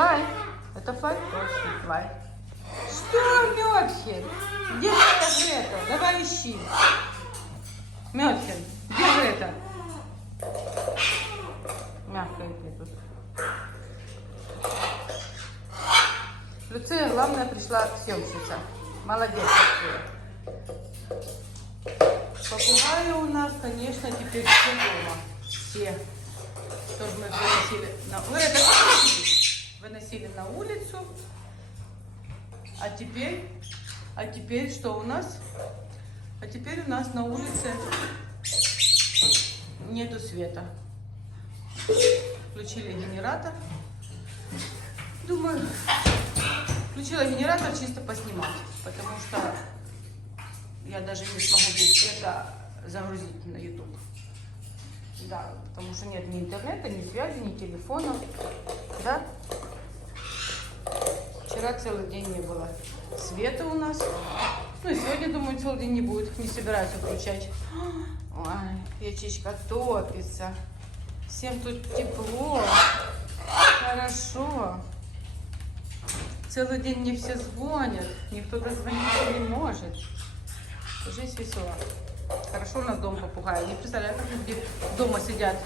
Флай. Это флай? Точно, флай. Что, Мёрхен? Где твоя Грета? Давай ищи. Мёрхен, где Грета? Мягко идти тут. Люция, главное, пришла съемщица. Молодец, Люция. Попугаи у нас, конечно, теперь все дома. Все. Тоже мы выносили на улицу. А теперь что у нас? А теперь у нас на улице нету света. Включили генератор. Думаю, включила генератор чисто поснимать, потому что я даже не смогу без это загрузить на YouTube. Да, потому что нет ни интернета, ни связи, ни телефона. Да? Вчера целый день не было света у нас. Ну и сегодня, думаю, целый день не будет. Не собираюсь включать. Ой, печечка топится. Всем тут тепло. Хорошо. Целый день мне все звонят. Никто дозвониться не может. Жизнь весела. Хорошо у нас дом попугай. Не представляю, как люди дома сидят.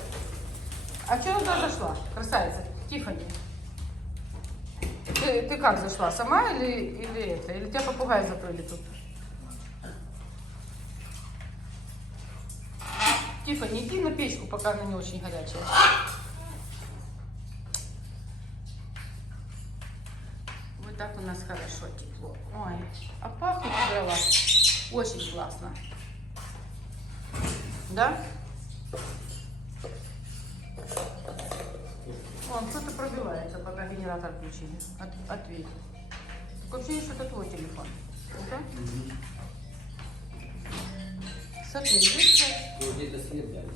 А что туда зашла? Красавица. Тиффани. Ты как зашла? Сама или это? Или тебя попугаи закрыли тут? Тиффани, иди на печку, пока она не очень горячая. Вот так у нас хорошо, тепло. Ой, а пахнет дрова. Очень классно. Да? Вон, кто-то пробивается, пока генератор включили. Ответь. Такое ощущение, что это твой телефон. Да? Смотри, видишь? Ну, где-то свет дали.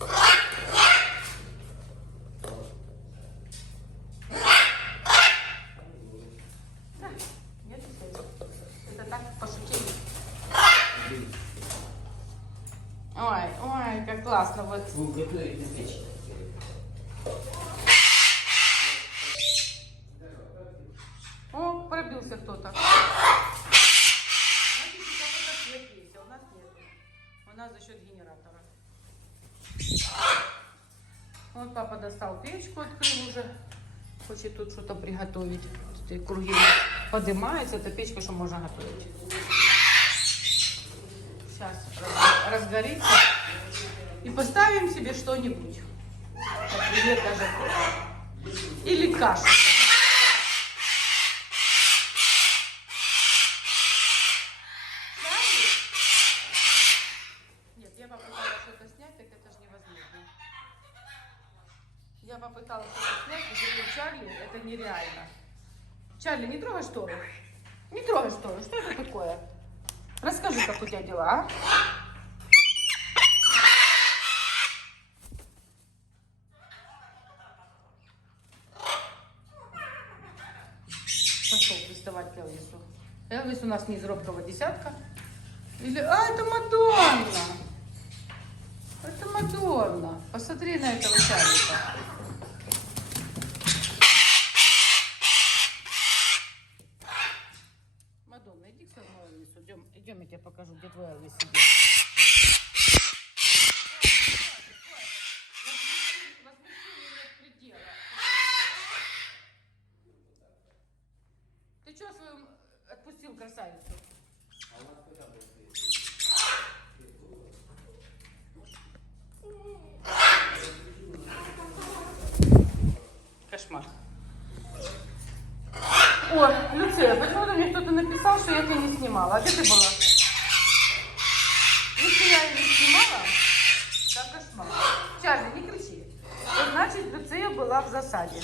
Да, нет света. Это так пошутили. Ой, как классно. Вот. Вы готовите печь. О, пробился кто-то. Значит, у кого-то свет есть, а у нас нет. У нас за счет генератора. Вот папа достал печку, открыл уже. Хочет тут что-то приготовить. Эти круги поднимаются. Это печка, что можно готовить. Сейчас разгорится. И поставим себе что-нибудь. Например, даже или кашу. Нет, я попыталась что-то снять, так это же невозможно. Я попыталась что-то снять, и Чарли, это нереально. Чарли, не трогай штору. Не трогай штору. Что это такое? Расскажи, как у тебя дела, а? Пошел приставать к Элвису. Элвис у нас не из робкого десятка. Или... А, это Мадонна! Это Мадонна. Посмотри на этого Чарлика. Мадонна, иди к своему Элвису. Идем, я тебе покажу, где твой Элвис сидит. Ты что свою отпустил красавицу? А у нас когда будет Кошмар. О, Люция, почему-то мне кто-то написал, что я тебя не снимала. А где ты была? Если я ее не снимала, так кошмар. Чарли, не кричи. То значит, Люция была в засаде.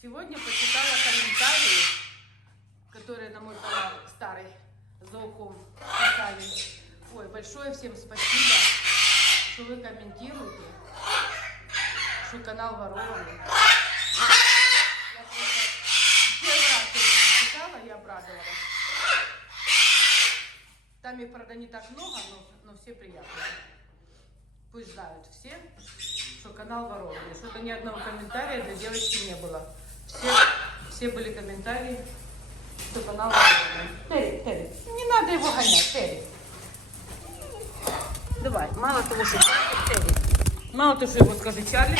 Сегодня почитала комментарии, которые на мой канал старый Зооком писали. Ой, большое всем спасибо, что вы комментируете, что канал ворованный. Я просто первый раз это почитала и обрадовалась. Там и, правда, не так много, но все приятно. Пусть знают все. что канал ворованный. Что-то ни одного комментария для девочки не было. Все были комментарии, что канал ворованный. Терри, Терри, не надо его гонять, Терри. Давай, мало того, что Терри. Мало того, что его, скажи, Чарли.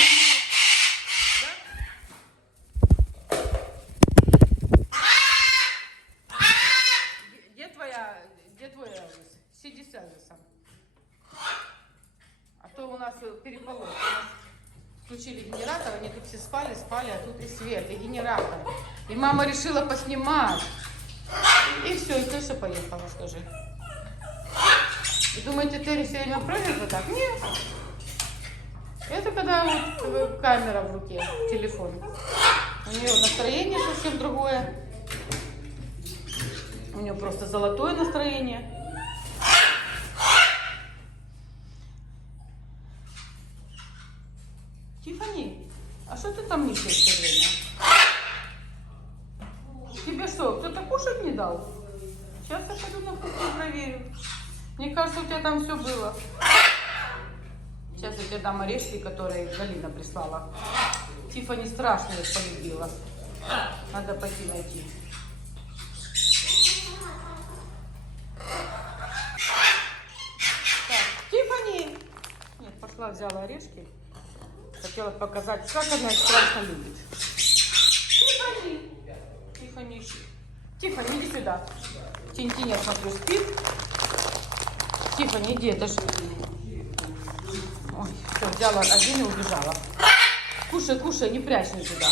Где твой Элвис? Сиди с Элвисом. А то у нас переполох. У нас включили генератор, они тут все спали, а тут и свет, и генератор. И мама решила поснимать. И все, и крыша поехала, скажи. И думаете, Терри все время прыгает вот так? Нет. Это когда вот камера в руке, телефон. У нее настроение совсем другое. У нее просто золотое настроение. Тиффани, а что ты там несешь все время? Тебе что, кто-то кушать не дал? Сейчас я пойду на кухню проверю. Мне кажется, у тебя там все было. Сейчас я тебе дам орешки, которые Галина прислала. Тиффани страшно их полюбила. Надо пойти найти. Нет, пошла, взяла орешки. Хотела показать, как она их страшно любит. Тиффани! Тиффани, Тиффани, иди сюда. Тинтин, я смотрю, спит. Тиффани, иди, это же... Ой, все, взяла один и убежала. Кушай, кушай, не прячь никуда.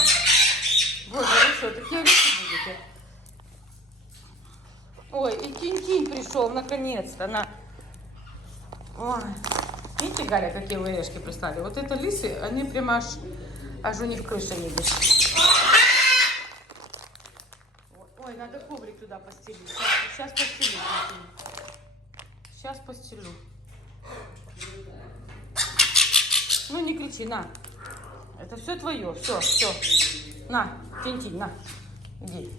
Вот, вы что, такие орешки будете? Ой, и Тинтин пришел, наконец-то. Ой. Видите, Галя, какие вы орешки прислали? Вот это лисы, они прямо аж у них крыша едет. Ой, надо коврик туда постелить. Сейчас постелю. Сейчас постелю. Ну, не кричи, на. Это все твое, все. На, Тинтин, на. Иди.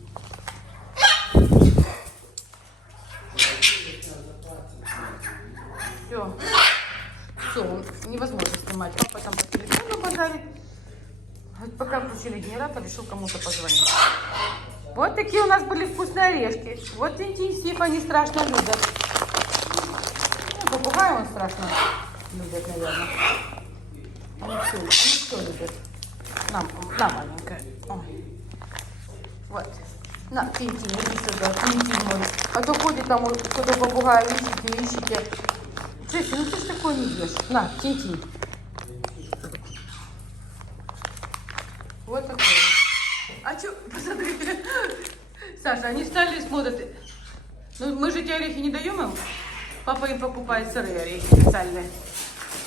Все, невозможно снимать. Папа там по телефону базарит. Пока включили генератор, решил кому-то позвонить. Вот такие у нас были вкусные орешки. Вот Тинтин и Тиффани страшно любят. Ну, попугай он страшно любит, наверное. Они все любят. На, маленькая. Ой. Вот. На, Тинтин, иди сюда, Тинтин мой. А то ходит там, кто-то попугая, ищите. Джесси, ну ты ж такое не ешь. На, Тинтин. Вот такое. А что, посмотрите. Саша, они встали и смотрят. Ну, мы же эти орехи не даем им. Папа им покупает сырые орехи специальные.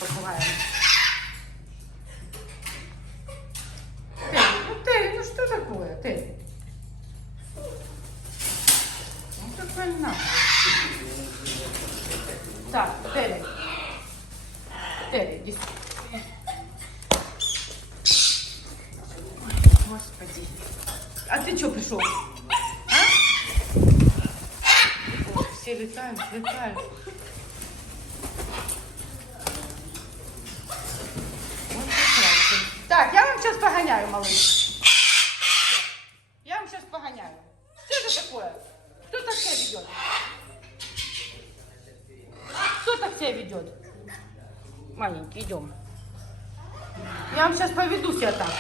Попугаем. Терри, ну что такое, Терри? Ну, как больна. Так, Терри, иди сюда. Господи. А ты что пришел? А? Ой, все летают. Так, я вам сейчас погоняю, малыш. Я вам сейчас погоняю. Что это такое? Кто так себя ведет? Кто так себя ведет? Маленький, идем. Я вам сейчас поведу себя так.